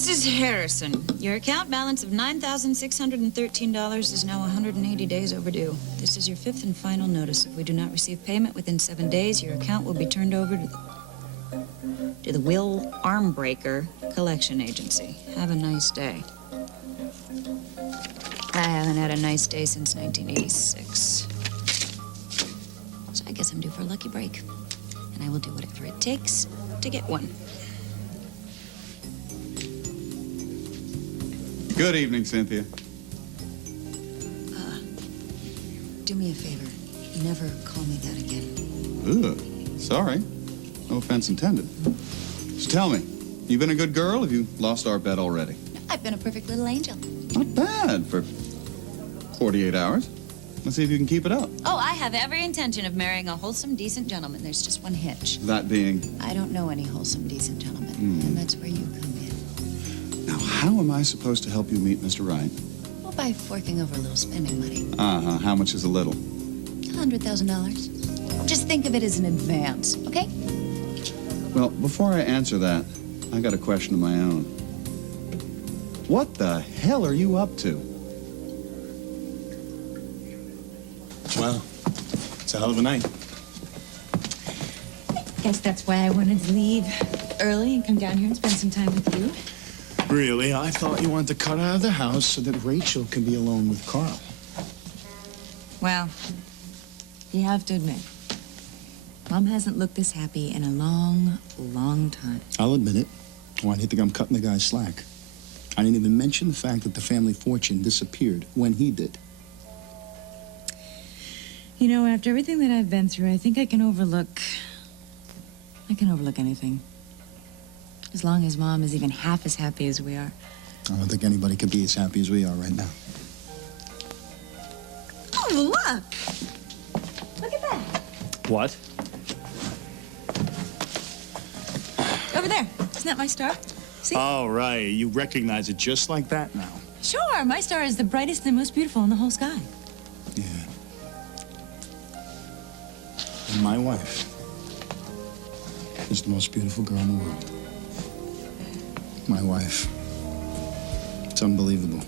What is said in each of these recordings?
Mrs. Harrison, your account balance of $9,613 is now 180 days overdue. This is your fifth and final notice. If we do not receive payment within 7 days, your account will be turned over to the Will Armbreaker Collection Agency. Have a nice day. I haven't had a nice day since 1986. So I guess I'm due for a lucky break. And I will do whatever it takes to get one. Good evening, Cynthia. Do me a favor. Never call me that again. Ugh, sorry. No offense intended. Just tell me, you been a good girl? Have you lost our bet already? I've been a perfect little angel. Not bad for 48 hours. Let's see if you can keep it up. Oh, I have every intention of marrying a wholesome, decent gentleman. There's just one hitch. That being? I don't know any wholesome, decent gentlemen. And that's where you come in. Now, how am I supposed to help you meet Mr. Right? Well, by forking over a little spending money. Uh-huh. How much is a little? $100,000. Just think of it as an advance, okay? Well, before I answer that, I got a question of my own. What the hell are you up to? Well, it's a hell of a night. Guess that's why I wanted to leave early and come down here and spend some time with you. Really? I thought you wanted to cut out of the house so that Rachel can be alone with Carl. Well, you have to admit, Mom hasn't looked this happy in a long, long time. I'll admit it. Why do you think I'm cutting the guy slack? I didn't even mention the fact that the family fortune disappeared when he did. You know, after everything that I've been through, I think I can overlook anything. As long as Mom is even half as happy as we are. I don't think anybody could be as happy as we are right now. Oh, look! Look at that. What? Over there. Isn't that my star? See? Oh, right. You recognize it just like that now. Sure. My star is the brightest and most beautiful in the whole sky. Yeah. And my wife is the most beautiful girl in the world. My wife. It's unbelievable.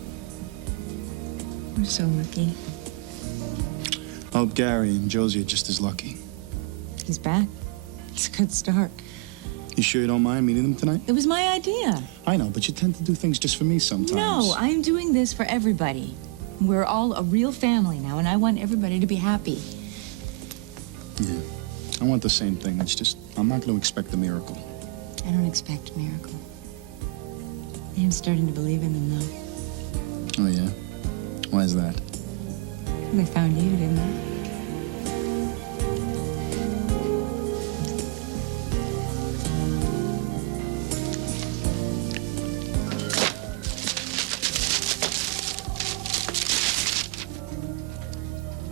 We're so lucky. I hope Gary and Josie are just as lucky. He's back. It's a good start. You sure you don't mind meeting them tonight? It was my idea. I know, but you tend to do things just for me sometimes. No, I'm doing this for everybody. We're all a real family now, and I want everybody to be happy. Yeah. I want the same thing. It's just, I'm not going to expect a miracle. I don't expect a miracle. I'm starting to believe in them, though. Oh, yeah? Why is that? They found you, didn't they?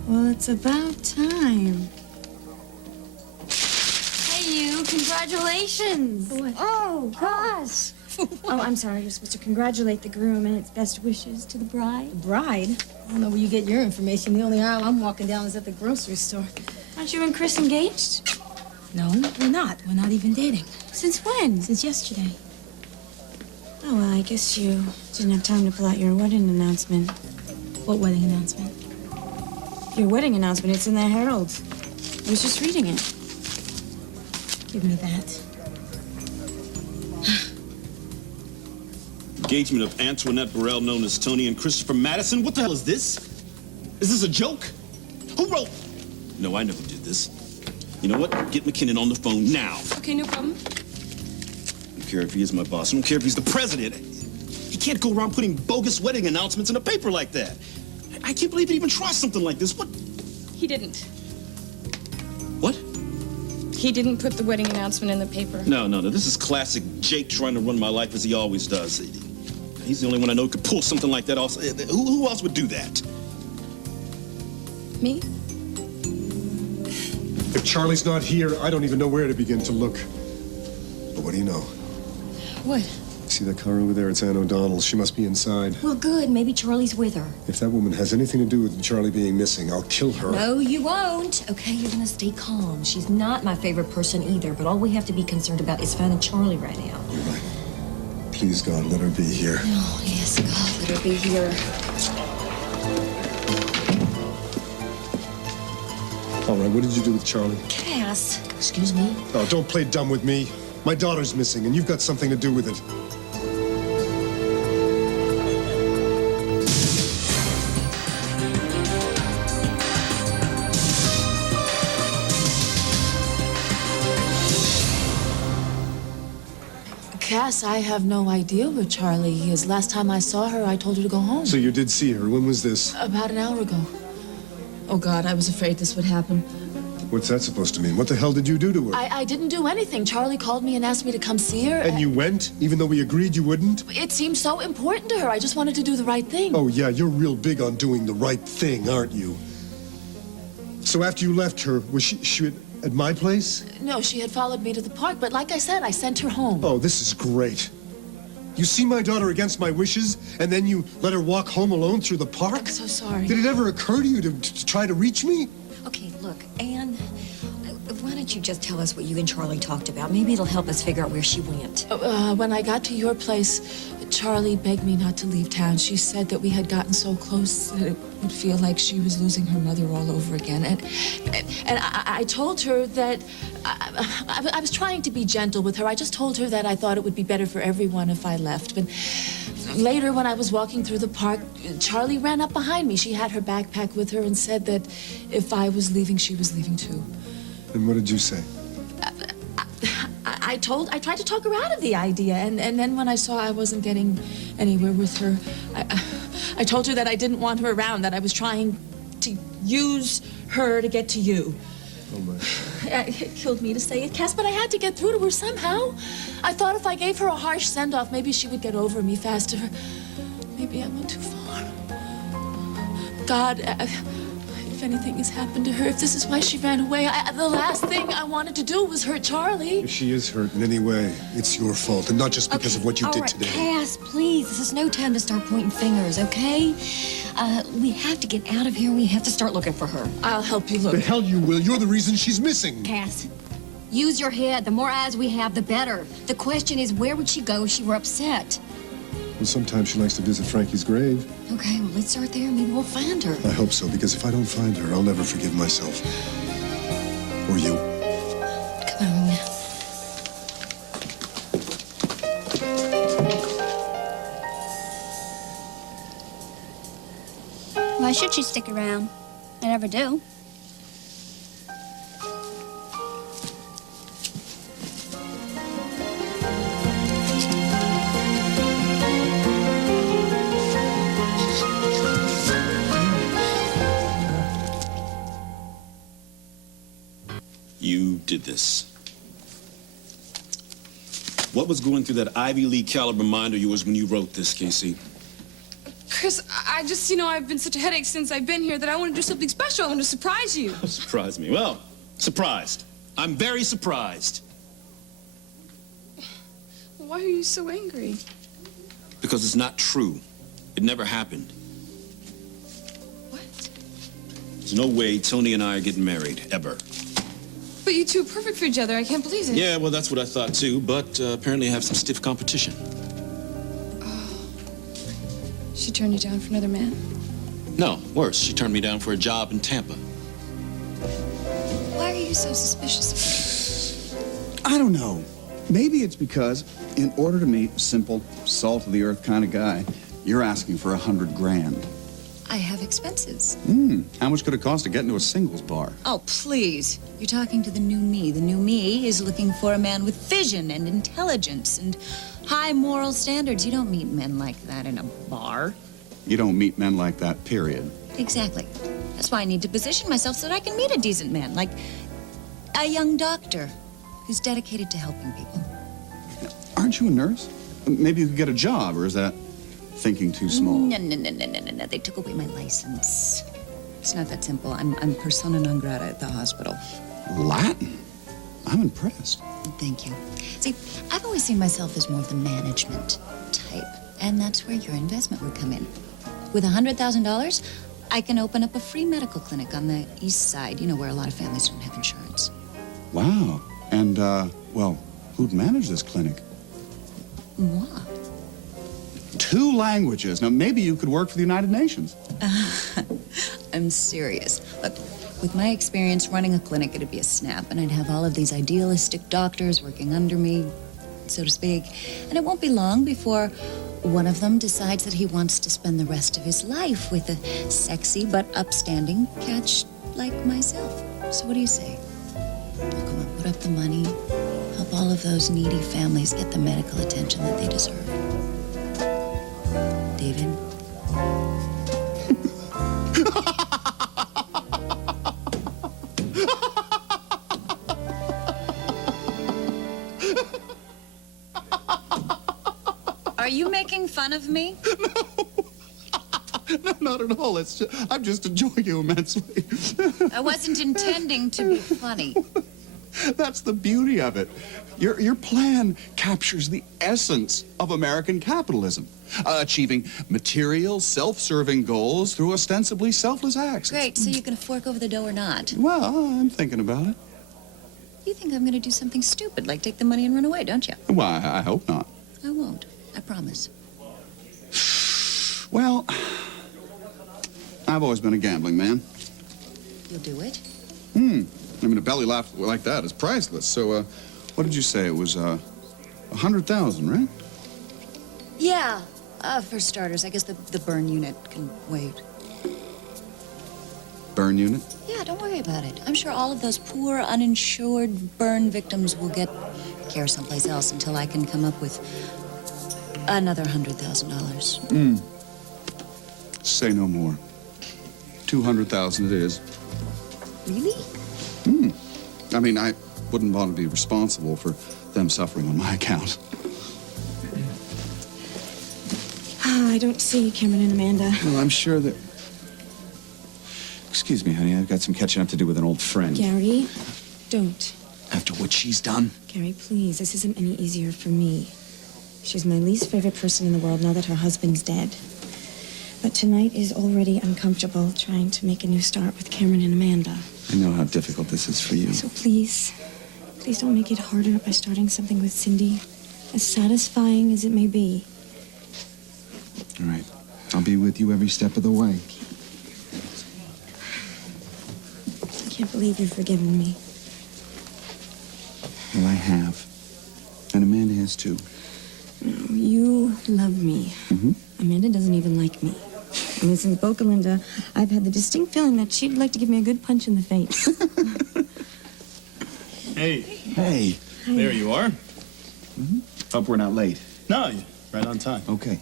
Well, it's about time. Hey, you. Congratulations. What? Oh, gosh. Oh, I'm sorry. You're supposed to congratulate the groom and its best wishes to the bride. The bride? I don't know where you get your information. The only aisle I'm walking down is at the grocery store. Aren't you and Chris engaged? No, we're not. We're not even dating. Since when? Since yesterday. Oh, well, I guess you didn't have time to pull out your wedding announcement. What wedding announcement? Your wedding announcement. It's in the Herald. I was just reading it. Give me that. Engagement of Antoinette Burrell, known as Tony, and Christopher Madison. What the hell is this? Is this a joke? Who wrote? No, I never did this. You know what? Get McKinnon on the phone now. Okay, no problem. I don't care if he is my boss. I don't care if he's the president. He can't go around putting bogus wedding announcements in a paper like that. I can't believe he even tries something like this. What? He didn't. What? He didn't put the wedding announcement in the paper. No. This is classic Jake trying to run my life as he always does. He's the only one I know who could pull something like that off. Who else would do that? Me? If Charlie's not here, I don't even know where to begin to look. But what do you know? What? See that car over there? It's Ann O'Donnell. She must be inside. Well, good. Maybe Charlie's with her. If that woman has anything to do with Charlie being missing, I'll kill her. No, you won't. Okay, you're gonna stay calm. She's not my favorite person either, but all we have to be concerned about is finding Charlie right now. You're right. please, God, let her be here. Oh, yes, God, let her be here. All right, what did you do with Charlie? Cass. Excuse me? Oh, don't play dumb with me. My daughter's missing, and you've got something to do with it. Cass, I have no idea where Charlie is. Last time I saw her, I told her to go home. So you did see her. When was this? About an hour ago. Oh, God, I was afraid this would happen. What's that supposed to mean? What the hell did you do to her? I didn't do anything. Charlie called me and asked me to come see her. And you went, even though we agreed you wouldn't? It seemed so important to her. I just wanted to do the right thing. Oh, yeah, you're real big on doing the right thing, aren't you? So after you left her, was she at my place? No, she had followed me to the park, but like I said, I sent her home. Oh, this is great. You see my daughter against my wishes, and then you let her walk home alone through the park? I'm so sorry. Did it ever occur to you to try to reach me? Okay, look, Anne, why don't you just tell us what you and Charlie talked about? Maybe it'll help us figure out where she went. When I got to your place, Charlie begged me not to leave town. She said that we had gotten so close that it would feel like she was losing her mother all over again. And I told her that I was trying to be gentle with her. I just told her that I thought it would be better for everyone if I left. But later, when I was walking through the park, Charlie ran up behind me. She had her backpack with her and said that if I was leaving, she was leaving too. And what did you say? I tried to talk her out of the idea, and then when I saw I wasn't getting anywhere with her, I told her that I didn't want her around, that I was trying to use her to get to you. Oh, my. It killed me to say it, Cass, but I had to get through to her somehow. I thought if I gave her a harsh send-off, maybe she would get over me faster. Maybe I went too far. God, if anything has happened to her, if this is why she ran away, the last thing I wanted to do was hurt Charlie. If she is hurt in any way, it's your fault, and not just because of what you all did right, today. Cass, please, this is no time to start pointing fingers, okay? We have to get out of here. We have to start looking for her. I'll help you look. The hell you will. You're the reason she's missing. Cass, use your head. The more eyes we have, the better. The question is, where would she go if she were upset? Well, sometimes she likes to visit Frankie's grave. Okay, well, let's start there. Maybe we'll find her. I hope so, because if I don't find her, I'll never forgive myself. Or you. Come on. Why should she stick around? I never do. You did this. What was going through that Ivy League caliber mind of yours when you wrote this, Casey? Chris, I just, I've been such a headache since I've been here that I want to do something special. I want to surprise you. Surprise me. Well, surprised. I'm very surprised. Why are you so angry? Because it's not true. It never happened. What? There's no way Tony and I are getting married, ever. But you two are perfect for each other. I can't believe it. Yeah, well, that's what I thought, too, but apparently I have some stiff competition. She turned you down for another man? No, worse. She turned me down for a job in Tampa. Why are you so suspicious of me? I don't know. Maybe it's because in order to meet a simple, salt-of-the-earth kind of guy, you're asking for $100 grand. I have expenses. How much could it cost to get into a singles bar? Oh, please. You're talking to the new me. The new me is looking for a man with vision and intelligence and high moral standards. You don't meet men like that in a bar. You don't meet men like that, period. Exactly. That's why I need to position myself so that I can meet a decent man, like a young doctor who's dedicated to helping people. Aren't you a nurse? Maybe you could get a job, or is that thinking too small? No. They took away my license. It's not that simple. I'm persona non grata at the hospital. Latin? I'm impressed. Thank you. See, I've always seen myself as more of the management type, and that's where your investment would come in. With $100,000, I can open up a free medical clinic on the east side, where a lot of families don't have insurance. Wow. And, well, who'd manage this clinic? Moi. 2 languages. Now, maybe you could work for the United Nations. I'm serious. Look, with my experience running a clinic, it'd be a snap, and I'd have all of these idealistic doctors working under me, so to speak. And it won't be long before one of them decides that he wants to spend the rest of his life with a sexy but upstanding catch like myself. So what do you say? I'll go and put up the money, help all of those needy families get the medical attention that they deserve. David? Are you making fun of me? No, not at all. I'm just enjoying you immensely. I wasn't intending to be funny. That's the beauty of it. Your plan captures the essence of American capitalism, achieving material, self-serving goals through ostensibly selfless acts. Great, so you can fork over the dough or not. Well, I'm thinking about it. You think I'm going to do something stupid, like take the money and run away, don't you? Well, I hope not. I won't. I promise. Well, I've always been a gambling man. You'll do it? I mean, a belly laugh like that is priceless. So, what did you say? It was, 100,000, right? Yeah. For starters, I guess the burn unit can wait. Burn unit? Yeah, don't worry about it. I'm sure all of those poor, uninsured burn victims will get care someplace else until I can come up with another $100,000. Say no more. 200,000 it is. Really? I mean, I wouldn't want to be responsible for them suffering on my account. I don't see Cameron and Amanda. Well, I'm sure that... Excuse me, honey. I've got some catching up to do with an old friend. Gary, don't. After what she's done? Gary, please, this isn't any easier for me. She's my least favorite person in the world now that her husband's dead. But tonight is already uncomfortable trying to make a new start with Cameron and Amanda. I know how difficult this is for you. So please don't make it harder by starting something with Cindy, as satisfying as it may be. All right. I'll be with you every step of the way. I can't believe you've forgiven me. Well, I have. And Amanda has, too. No, you love me. Amanda doesn't even like me. And since Boca Linda, I've had the distinct feeling that she'd like to give me a good punch in the face. Hey. Hey. There you are. Hope we're not late. No, you're right on time. Okay.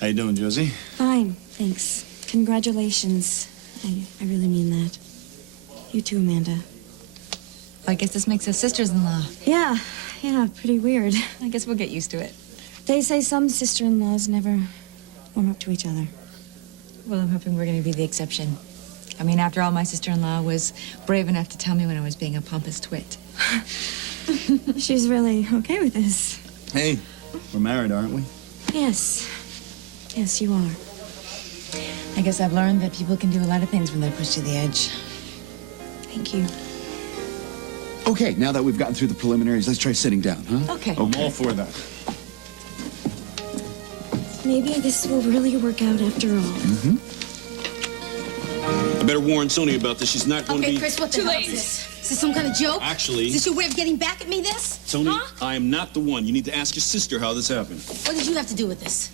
How you doing, Josie? Fine, thanks. Congratulations. I really mean that. You too, Amanda. I guess this makes us sisters-in-law. Yeah, pretty weird. I guess we'll get used to it. They say some sister-in-laws never warm up to each other. Well, I'm hoping we're going to be the exception. I mean, after all, my sister-in-law was brave enough to tell me when I was being a pompous twit. She's really okay with this. Hey, we're married, aren't we? Yes. Yes, you are. I guess I've learned that people can do a lot of things when they're pushed to the edge. Thank you. Okay, now that we've gotten through the preliminaries, let's try sitting down, huh? Okay. I'm all for that. Maybe this will really work out after all. I better warn Tony about this. She's not going to Okay, be... Chris, what the Too hell late. is this? Is this some kind of joke? Actually... Is this your way of getting back at me, this? Tony, Huh? I am not the one. You need to ask your sister how this happened. What did you have to do with this?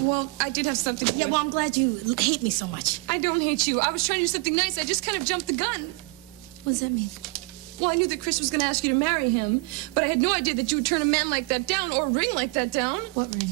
Well, I did have something to do Yeah, with- well, I'm glad you hate me so much. I don't hate you. I was trying to do something nice. I just kind of jumped the gun. What does that mean? Well, I knew that Chris was going to ask you to marry him, but I had no idea that you would turn a man like that down or a ring like that down. What ring?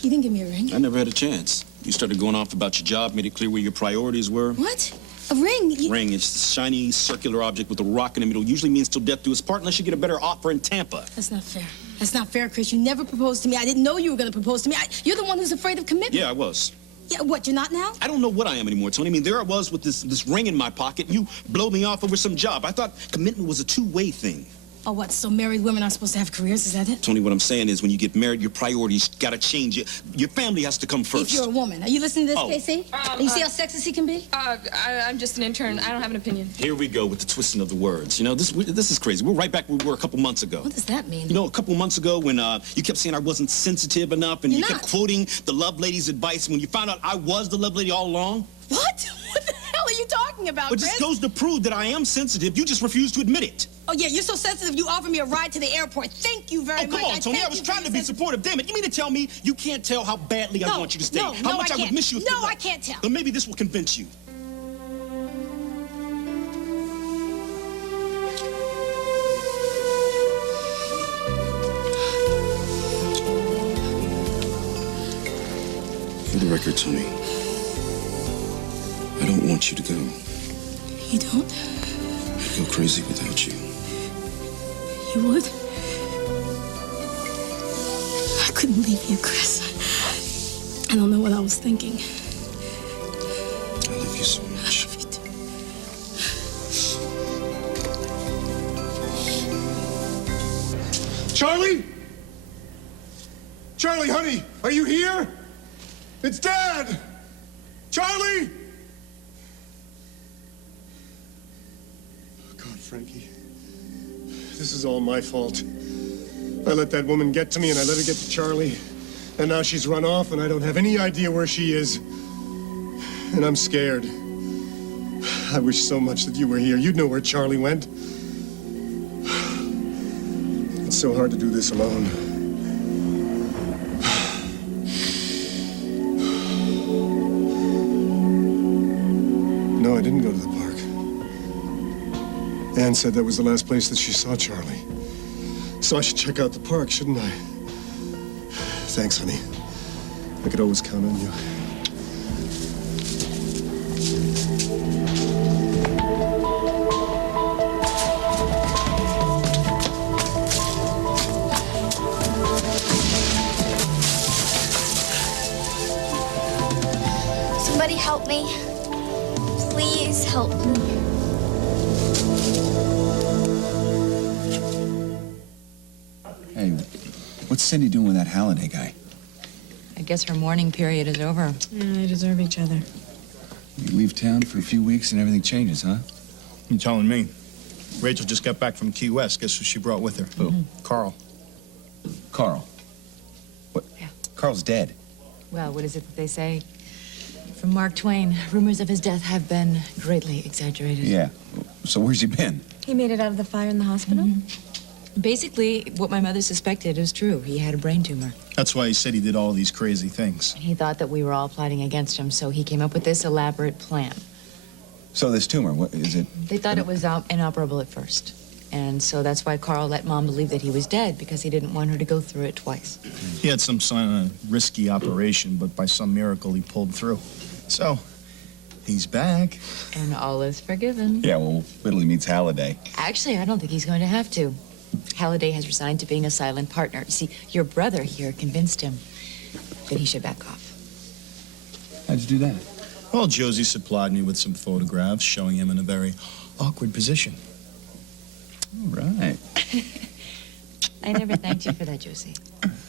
You didn't give me a ring. I never had a chance. You started going off about your job, made it clear where your priorities were. What? A ring? Ring, it's the shiny circular object with a rock in the middle. Usually means till death do us part unless you get a better offer in Tampa. That's not fair. That's not fair, Chris. You never proposed to me. I didn't know you were going to propose to me. You're the one who's afraid of commitment. Yeah, I was. Yeah, what, you're not now? I don't know what I am anymore, Tony. I mean, there I was with this ring in my pocket, and you blow me off over some job. I thought commitment was a two-way thing. Oh, what? So married women aren't supposed to have careers? Is that it? Tony, what I'm saying is when you get married, your priorities gotta change. Your family has to come first. If you're a woman. Are you listening to this, Oh. Casey? You see how sexist he can be? I'm just an intern. I don't have an opinion. Here we go with the twisting of the words. You know, this is crazy. We're right back where we were a couple months ago. What does that mean? You know, a couple months ago when you kept saying I wasn't sensitive enough and You're you kept not. quoting the love lady's advice when you found out I was the love lady all along. What? What the hell are you talking about, But Chris? just goes to prove that I am sensitive. You just refuse to admit it. Oh, yeah, you're so sensitive you offered me a ride to the airport. Thank you very Oh, much. come on, Tony. I was trying to be supportive. Damn it. You mean to tell me you can't tell how badly I No, want you to stay? no, how no, much I would can't. miss you if No, you left? I can't tell. But maybe this will convince you. For the record, Tony, I don't want you to go. You don't? I'd go crazy without you. You would? I couldn't leave you, Chris. I don't know what I was thinking. I love you so much. Charlie? Charlie, honey, are you here? It's Dad! Charlie! Oh, God, Frankie. This is all my fault. I let that woman get to me, and I let her get to Charlie. And now she's run off, and I don't have any idea where she is. And I'm scared. I wish so much that you were here. You'd know where Charlie went. It's so hard to do this alone. No, I didn't go to the park. Anne said that was the last place that she saw Charlie. So I should check out the park, shouldn't I? Thanks, honey. I could always count on you. Somebody help me. Please help me. Hey, what's Cindy doing with that Halliday guy? I guess her mourning period is over. Yeah, they deserve each other. You leave town for a few weeks and everything changes, huh? You're telling me. Rachel just got back from Key West. Guess who she brought with her? Who? Carl. Carl. What? Yeah. Carl's dead. Well, what is it that they say? From Mark Twain, rumors of his death have been greatly exaggerated. Yeah. So where's he been? He made it out of the fire in the hospital? Basically, what my mother suspected is true. He had a brain tumor. That's why he said he did all these crazy things. He thought that we were all plotting against him, so he came up with this elaborate plan. So this tumor, what is it? They thought it was inoperable at first. And so that's why Carl let Mom believe that he was dead, because he didn't want her to go through it twice. He had some sign of risky operation, but by some miracle he pulled through. So, he's back. And all is forgiven. Yeah, well, Whitley meets Halliday. Actually, I don't think he's going to have to. Halliday has resigned to being a silent partner. See, your brother here convinced him that he should back off. How'd you do that? Well, Josie supplied me with some photographs showing him in a very awkward position. All right. I never thanked you for that, Josie.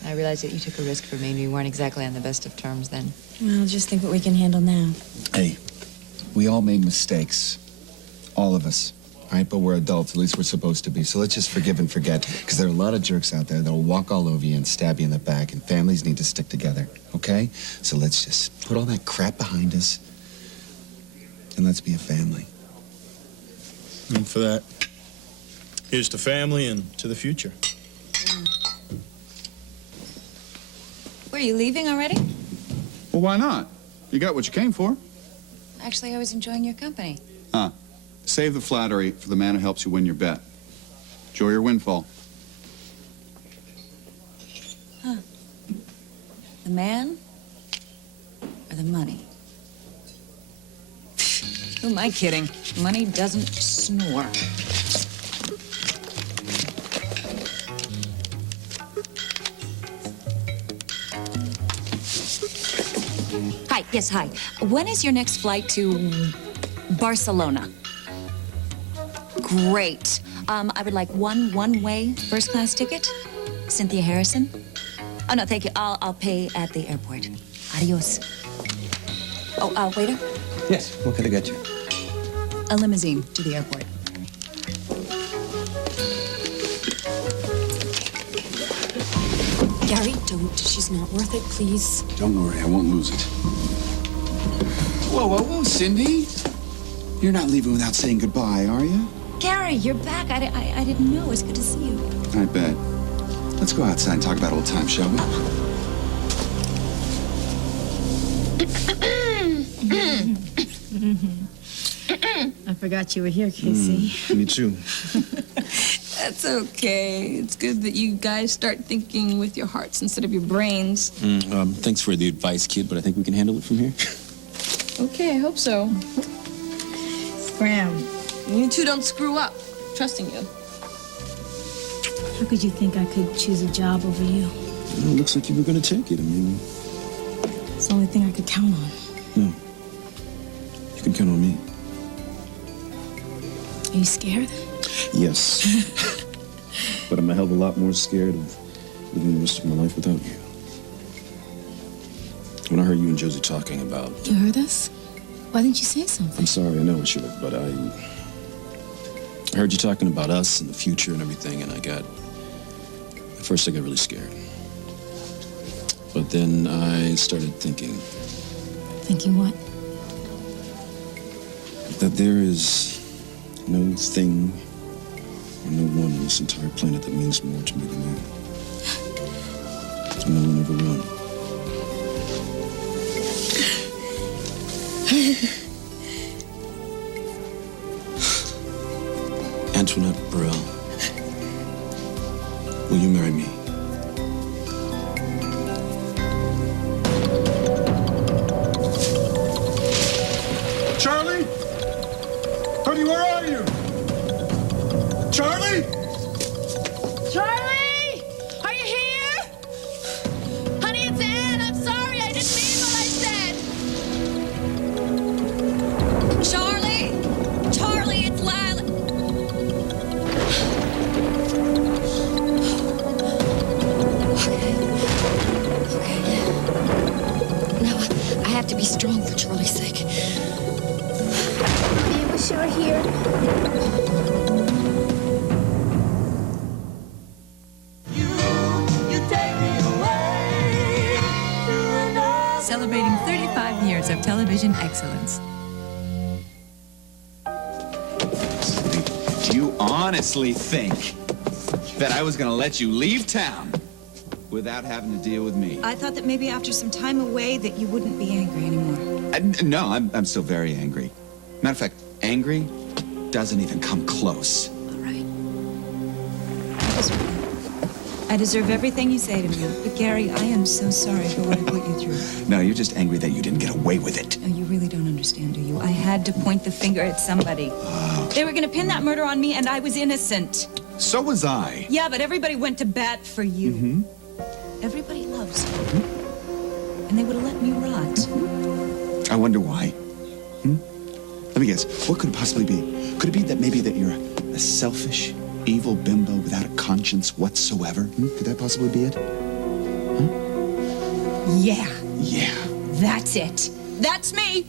I realized that you took a risk for me and we weren't exactly on the best of terms then. Well, just think what we can handle now. Hey, we all made mistakes. All of us. All right, but we're adults. At least we're supposed to be. So let's just forgive and forget. Because there are a lot of jerks out there that'll walk all over you and stab you in the back. And families need to stick together, okay? So let's just put all that crap behind us. And let's be a family. And for that, here's to family and to the future. Were you leaving already? Well, why not? You got what you came for. Actually, I was enjoying your company. Huh. Save the flattery for the man who helps you win your bet. Enjoy your windfall. Huh. The man or the money? Who am I kidding? Money doesn't snore. Hi, yes, hi. When is your next flight to Barcelona? Great. I would like one-way first-class ticket. Cynthia Harrison. Oh, no, thank you. I'll pay at the airport. Adios. Oh, waiter? Yes, what can I get you? A limousine to the airport. Gary, don't. She's not worth it, please. Don't worry, I won't lose it. Whoa, whoa, whoa, Cindy. You're not leaving without saying goodbye, are you? Gary, you're back. I didn't know. It's good to see you. I bet. Let's go outside and talk about old times, shall we? I forgot you were here, Casey. Me too. That's okay. It's good that you guys start thinking with your hearts instead of your brains. Thanks for the advice, kid, but I think we can handle it from here. Okay, I hope so. Graham, You two don't screw up. Trusting you. how could you think I could choose a job over you? Well, it looks like you were going to take it. I mean, It's the only thing I could count on. no. You can count on me. Are you scared? Yes. But I'm a hell of a lot more scared of living the rest of my life without you. When I heard you and Josie talking about... You heard us? Why didn't you say something? I'm sorry, I know I should have, but I heard you talking about us and the future and everything, and at first I got really scared. But then I started thinking Thinking what? that there is no thing or no one on this entire planet that means more to me than you. And no one ever will. Antoinette Burrell, will you marry me? Charlie? Honey, where are you? Charlie? Charlie! Are you here? Honey, it's Ann. I'm sorry. I didn't mean what I said. Charlie! Charlie, it's Lila. No, I have to be strong for Charlie's sake. I wish you were here. Celebrating 35 years of television excellence. Do you honestly think that I was going to let you leave town without having to deal with me? I thought that maybe after some time away that you wouldn't be angry anymore. No, I'm still very angry. Matter of fact, angry doesn't even come close. All right. I deserve everything you say to me. But Gary, I am so sorry for what I put you through. No, you're just angry that you didn't get away with it. No, you really don't understand, do you? I had to point the finger at somebody. They were going to pin that murder on me, and I was innocent. So was I. Yeah, but everybody went to bat for you. Mm-hmm. Everybody loves you. And they would have let me rot. I wonder why. Let me guess. What could it possibly be? Could it be that maybe that you're a selfish, evil bimbo without a conscience whatsoever? Could that possibly be it? Yeah, Yeah. that's it. That's me.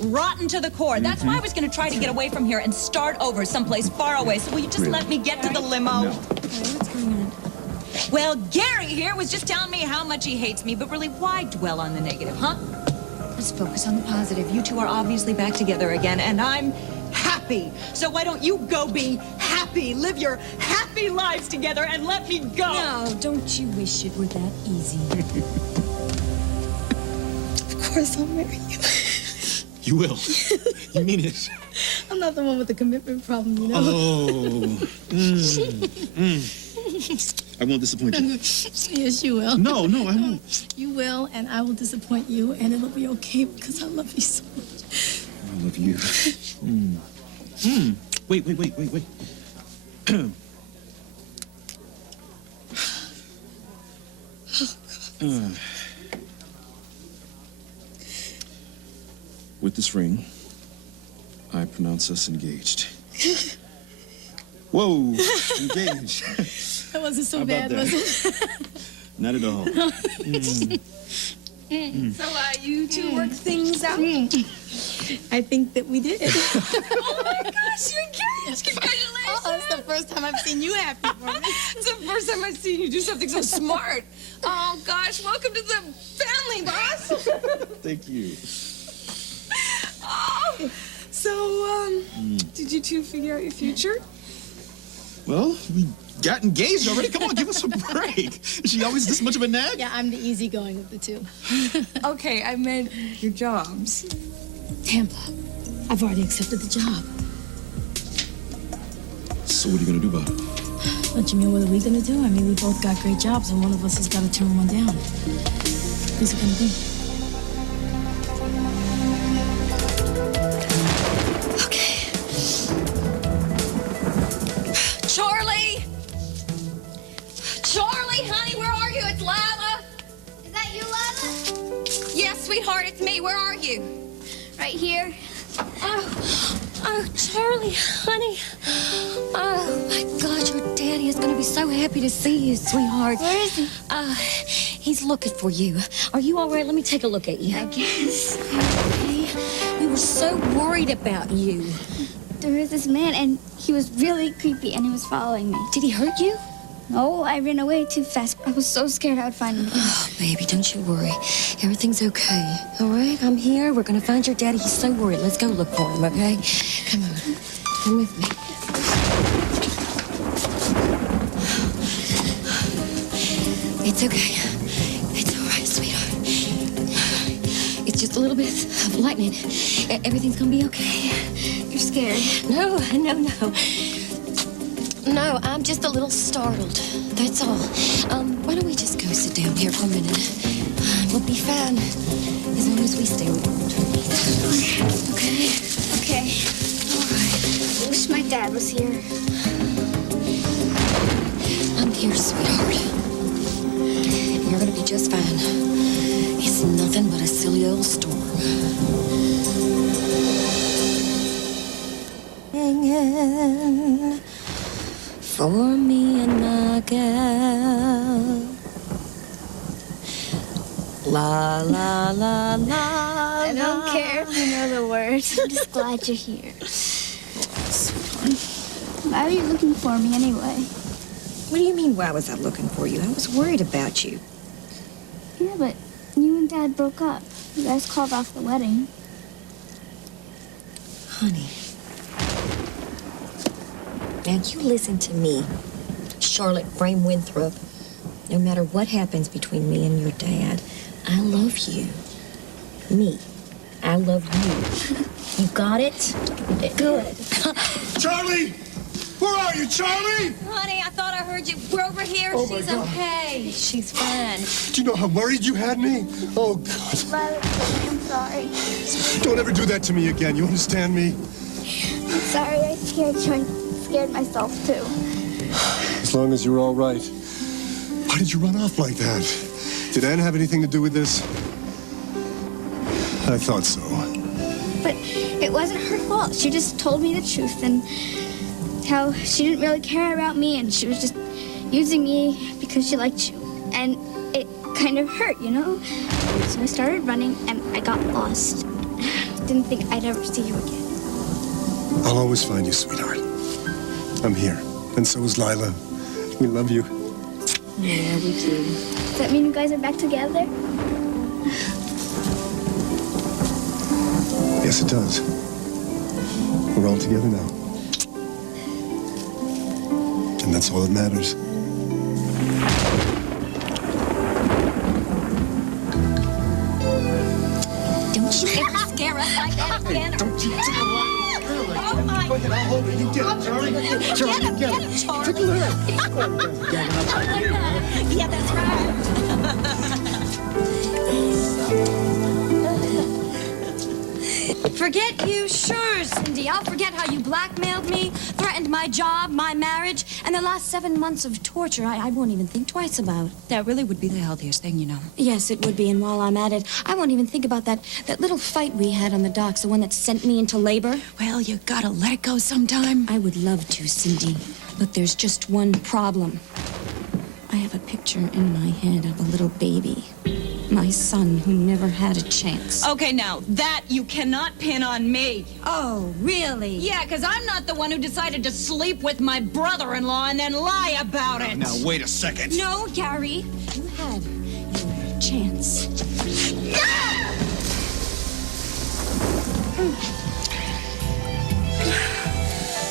Rotten to the core. That's why I was going to try to get away from here and start over someplace far away. So will you just Really? let me get to the limo? No. What's going on? Well, Gary here was just telling me how much he hates me, but really, why dwell on the negative, huh? Let's focus on the positive. You two are obviously back together again, and I'm happy. So why don't you go be happy, live your happy lives together, and let me go? No, don't you wish it were that easy? Of course I'll marry you. You will. You mean it. I'm not the one with the commitment problem, you know? Oh. I won't disappoint you. Yes, you will. No, I won't. You will, and I will disappoint you, and it'll be okay because I love you so much. I love you. Wait. With this ring, I pronounce us engaged. Whoa, engaged. That wasn't so How about bad, that? was it? Not at all. So, you two work things out? I think that we did. Oh my gosh, you're engaged! Congratulations! Oh, it's the first time I've seen you happy for me. It's the first time I've seen you do something so smart. Oh gosh, welcome to the family, boss. Thank you. Oh, so, did you two figure out your future? Well, we got engaged already. Come on, give us a break. Is she always this much of a nag? Yeah, I'm the easygoing of the two. Okay, I meant your jobs. Tampa, I've already accepted the job. So what are you gonna do about it? What you mean, what are we gonna do? I mean, we both got great jobs, and one of us has got to turn one down. Who's it gonna be? Charlie! Charlie, honey, where are you? It's Lila. Is that you, Lila? Yes, sweetheart, it's me. Where are you? Right here. Oh, Charlie, honey. Oh, my God, your daddy is going to be so happy to see you, sweetheart. Where is he? He's looking for you. Are you all right? Let me take a look at you. I guess. Okay. We were so worried about you. There was this man, and he was really creepy, and he was following me. Did he hurt you? No, I ran away too fast. I was so scared I would find him. Oh, baby, don't you worry. Everything's okay. All right, I'm here. We're going to find your daddy. He's so worried. Let's go look for him, okay? Come on. Come with me. It's okay. It's all right, sweetheart. It's just a little bit of lightning. Everything's going to be okay. You're scared. No. No, I'm just a little startled. That's all. Why don't we just go sit down here for a minute? We'll be fine as long as we stay warmed. Okay? Okay. All right. I wish my dad was here. I'm here, sweetheart. You're gonna be just fine. It's nothing but a silly old storm. Hanging for me and my gal. La la la la. I don't care if you know the words. I'm just glad you're here. Why are you looking for me anyway? What do you mean, why was I looking for you? I was worried about you. Yeah, but you and Dad broke up. You guys called off the wedding. Honey. Now, you listen to me, Charlotte Frame Winthrop. No matter what happens between me and your dad, I love you. Me. I love you. You got it? Good. Charlie! Where are you, Charlie? Honey, I thought I heard you. We're over here. Oh, my She's God. okay. She's fine. Do you know how worried you had me? Oh, God. Lila, I'm sorry. Don't ever do that to me again. You understand me? I'm sorry I scared myself, too. As long as you're all right. Why did you run off like that? Did Anne have anything to do with this? I thought so. But it wasn't her fault. She just told me the truth and how she didn't really care about me and she was just using me because she liked you. And it kind of hurt, you know? So I started running and I got lost. Didn't think I'd ever see you again. I'll always find you, sweetheart. I'm here. And so is Lila. We love you. Yeah, we do. Does that mean you guys are back together? Yes, it does. We're all together now. And that's all that matters. Don't you ever scare us like that again. Don't you take a lot. Oh, my Go ahead, I'll hold it. You get it, Charlie. Charlie, Get him, Charlie. Tickle her. Yeah, that's right. Forget you? Sure, Cindy. I'll forget how you blackmailed me, threatened my job, my marriage, and the last 7 months of torture I won't even think twice about. That really would be the healthiest thing, you know. Yes, it would be, and while I'm at it, I won't even think about that little fight we had on the docks, the one that sent me into labor. Well, you gotta let it go sometime. I would love to, Cindy. But there's just one problem. I have a picture in my head of a little baby. My son who never had a chance. Okay, now, that you cannot pin on me. Oh, really? Yeah, because I'm not the one who decided to sleep with my brother-in-law and then lie about it. Now, wait a second. No, Gary. You had your chance.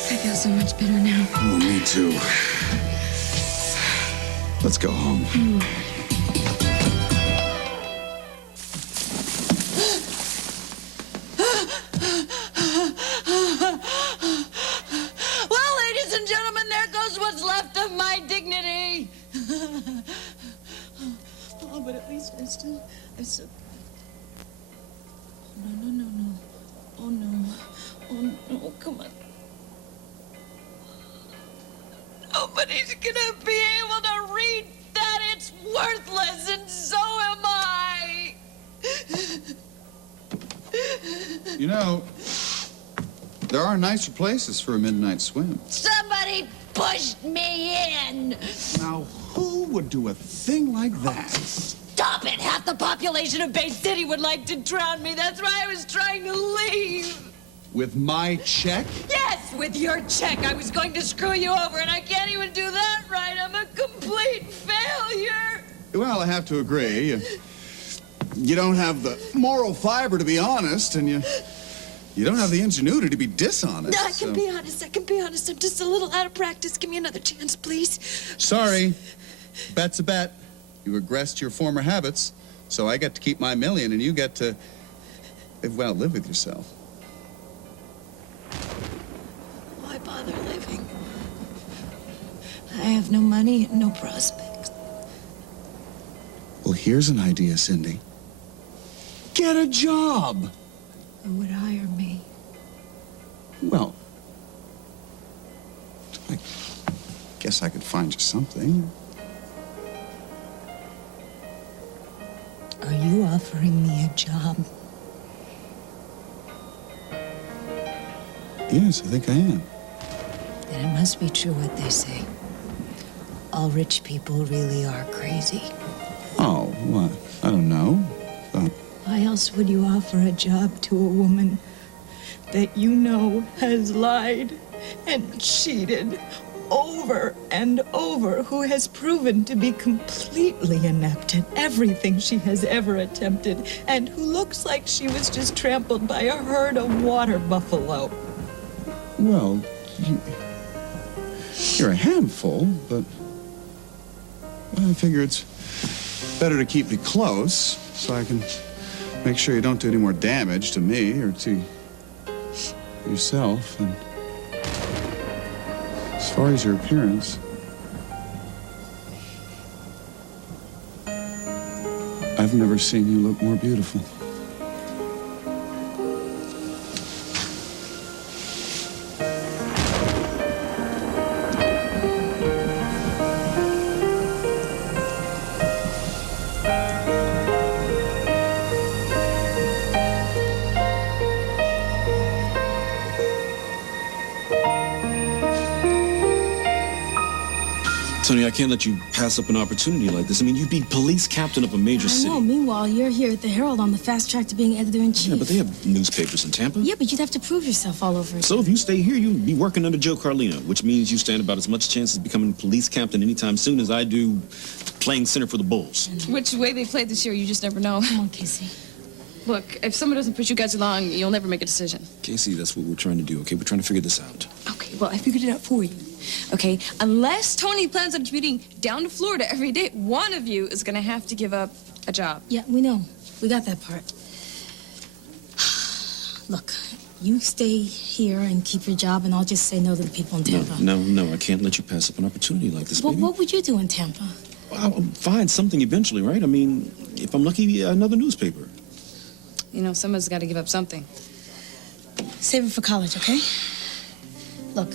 I feel so much better now. Oh, me too. Let's go home. Well, ladies and gentlemen, there goes what's left of my dignity. Oh, but at least I still... No. Oh, no. Oh, no, come on. Nobody's gonna be able to read that. It's worthless, and so am I. You know, there are nicer places for a midnight swim. Somebody pushed me in. Now, who would do a thing like that? Stop it. Half the population of Bay City would like to drown me. That's why I was trying to leave. With my check? Yes, with your check. I was going to screw you over, and I can't even do that right. I'm a complete failure. Well, I have to agree. You don't have the moral fiber to be honest, and you don't have the ingenuity to be dishonest. No, I can be honest. I can be honest. I'm just a little out of practice. Give me another chance, please. Sorry. Bet's a bet. You regressed your former habits, so I get to keep my million, and you get to, well, live with yourself. Why bother living? I have no money and no prospects. Well, here's an idea, Cindy. Get a job. Who would hire me? Well, I guess I could find you something. Are you offering me a job? Yes, I think I am. Then it must be true what they say. All rich people really are crazy. Oh, what? I don't know. Why else would you offer a job to a woman that you know has lied and cheated over and over, who has proven to be completely inept at everything she has ever attempted, and who looks like she was just trampled by a herd of water buffalo? Well, you're a handful, but I figure it's better to keep me close so I can make sure you don't do any more damage to me or to yourself. And as far as your appearance, I've never seen you look more beautiful. Tony, I can't let you pass up an opportunity like this. I mean, you'd be police captain of a major I city. know. Meanwhile, you're here at the Herald on the fast track to being editor-in-chief. Yeah, but they have newspapers in Tampa. Yeah, but you'd have to prove yourself all over again. So if you stay here, you'd be working under Joe Carlino, which means you stand about as much chance of becoming police captain anytime soon as I do playing center for the Bulls. Which way they play this year, you just never know. Come on, Casey. Look, if someone doesn't push you guys along, you'll never make a decision. Casey, that's what we're trying to do, okay? We're trying to figure this out. Okay, well, I figured it out for you. Okay, unless Tony plans on commuting down to Florida every day, one of you is gonna have to give up a job. Yeah, we know. We got that part. Look, you stay here and keep your job, and I'll just say no to the people in Tampa. No, I can't let you pass up an opportunity like this, Well, baby. what would you do in Tampa? I'll find something eventually, right? I mean, if I'm lucky, another newspaper. You know, someone's got to give up something. Save it for college, okay? Look,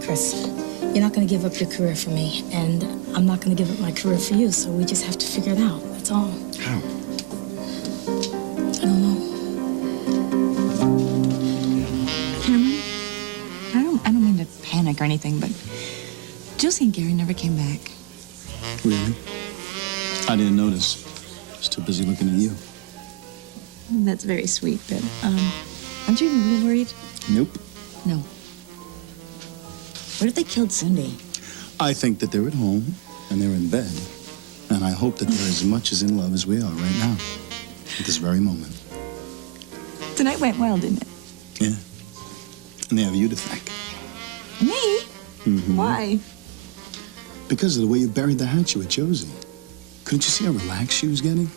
Chris, you're not going to give up your career for me, and I'm not going to give up my career for you, so we just have to figure it out. That's all. How? I don't know. Cameron, I don't mean to panic or anything, but Josie and Gary never came back. Really? I didn't notice. I was too busy looking at you. That's very sweet, but, aren't you a little worried? Nope. No. What if they killed Cindy? I think that they're at home and they're in bed. And I hope that they're as much as in love as we are right now. At this very moment. Tonight went well, didn't it? Yeah. And they have you to thank. Me? Mm-hmm. Why? Because of the way you buried the hatchet with Josie. Couldn't you see how relaxed she was getting?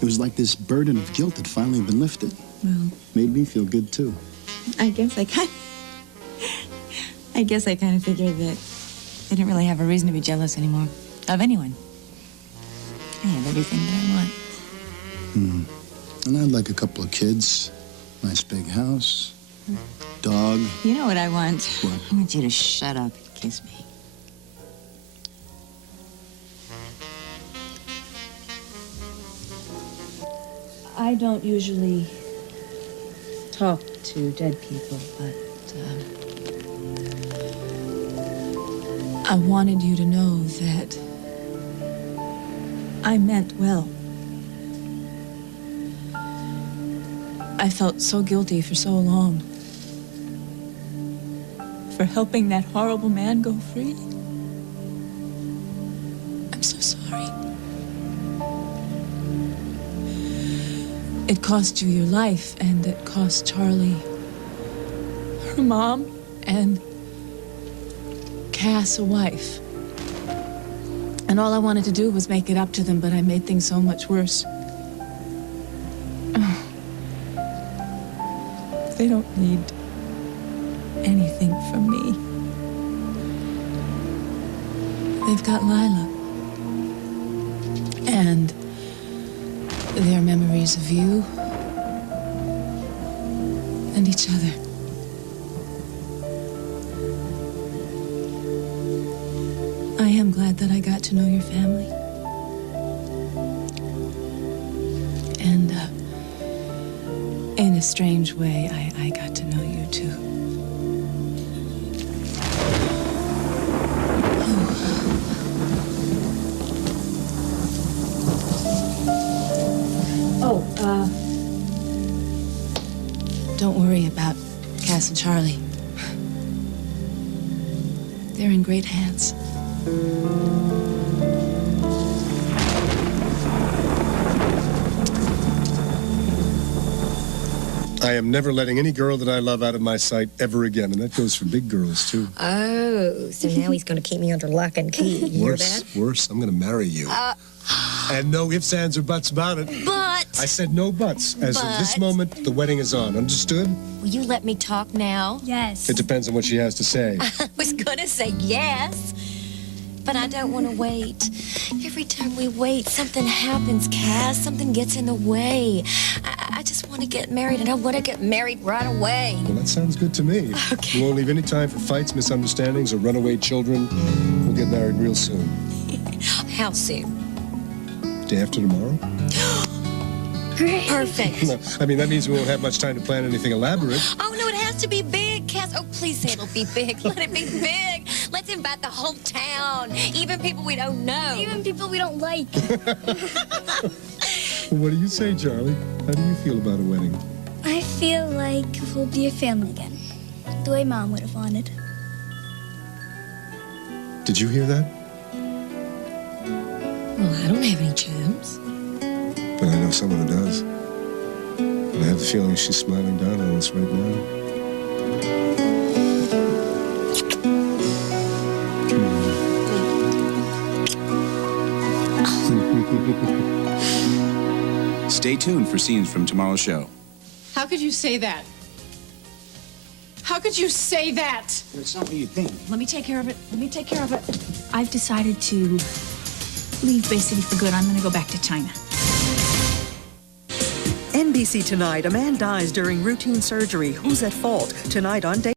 It was like this burden of guilt had finally been lifted. Well, Made me feel good, too. I guess I kind of figured that I didn't really have a reason to be jealous anymore of anyone. I have everything that I want. And I'd like a couple of kids, nice big house, dog. You know what I want? What? I want you to shut up and kiss me. I don't usually talk to dead people, but I wanted you to know that I meant well. I felt so guilty for so long for helping that horrible man go free. I'm so sorry. It cost you your life, and it cost Charlie her mom, and Cass a wife. And all I wanted to do was make it up to them, but I made things so much worse. They don't need anything from me. They've got Lila. And their memories of you and each other. I am glad that I got to know your family. And, in a strange way, I got to know you, too. Don't worry about Cass and Charlie. They're in great hands. I am never letting any girl that I love out of my sight ever again, and that goes for big girls, too. Oh, so now he's going to keep me under lock and key. You hear that? Worse, I'm going to marry you. And no ifs, ands, or buts about it. But... I said no buts. As of this moment, the wedding is on. Understood? Will you let me talk now? Yes. It depends on what she has to say. I was going to say yes, but I don't want to wait. Every time we wait, something happens, Cass. Something gets in the way. I just want to get married, and I want to get married right away. Well, that sounds good to me. Okay. You won't leave any time for fights, misunderstandings, or runaway children. We'll get married real soon. How soon? Day after tomorrow? Great. Perfect. No, I mean, that means we won't have much time to plan anything elaborate. Oh, no, it has to be big, Cass. Oh, please say it'll be big. Let it be big. Let's invite the whole town, even people we don't know. Even people we don't like. What do you say, Charlie? How do you feel about a wedding? I feel like we'll be a family again. The way Mom would have wanted. Did you hear that? Well, I don't have any chums. But I know someone who does. And I have the feeling she's smiling down on us right now. Stay tuned for scenes from tomorrow's show. How could you say that? How could you say that? It's not what you think. Let me take care of it. Let me take care of it. I've decided to leave Bay City for good. I'm going to go back to China. NBC Tonight, a man dies during routine surgery. Who's at fault? Tonight on Day.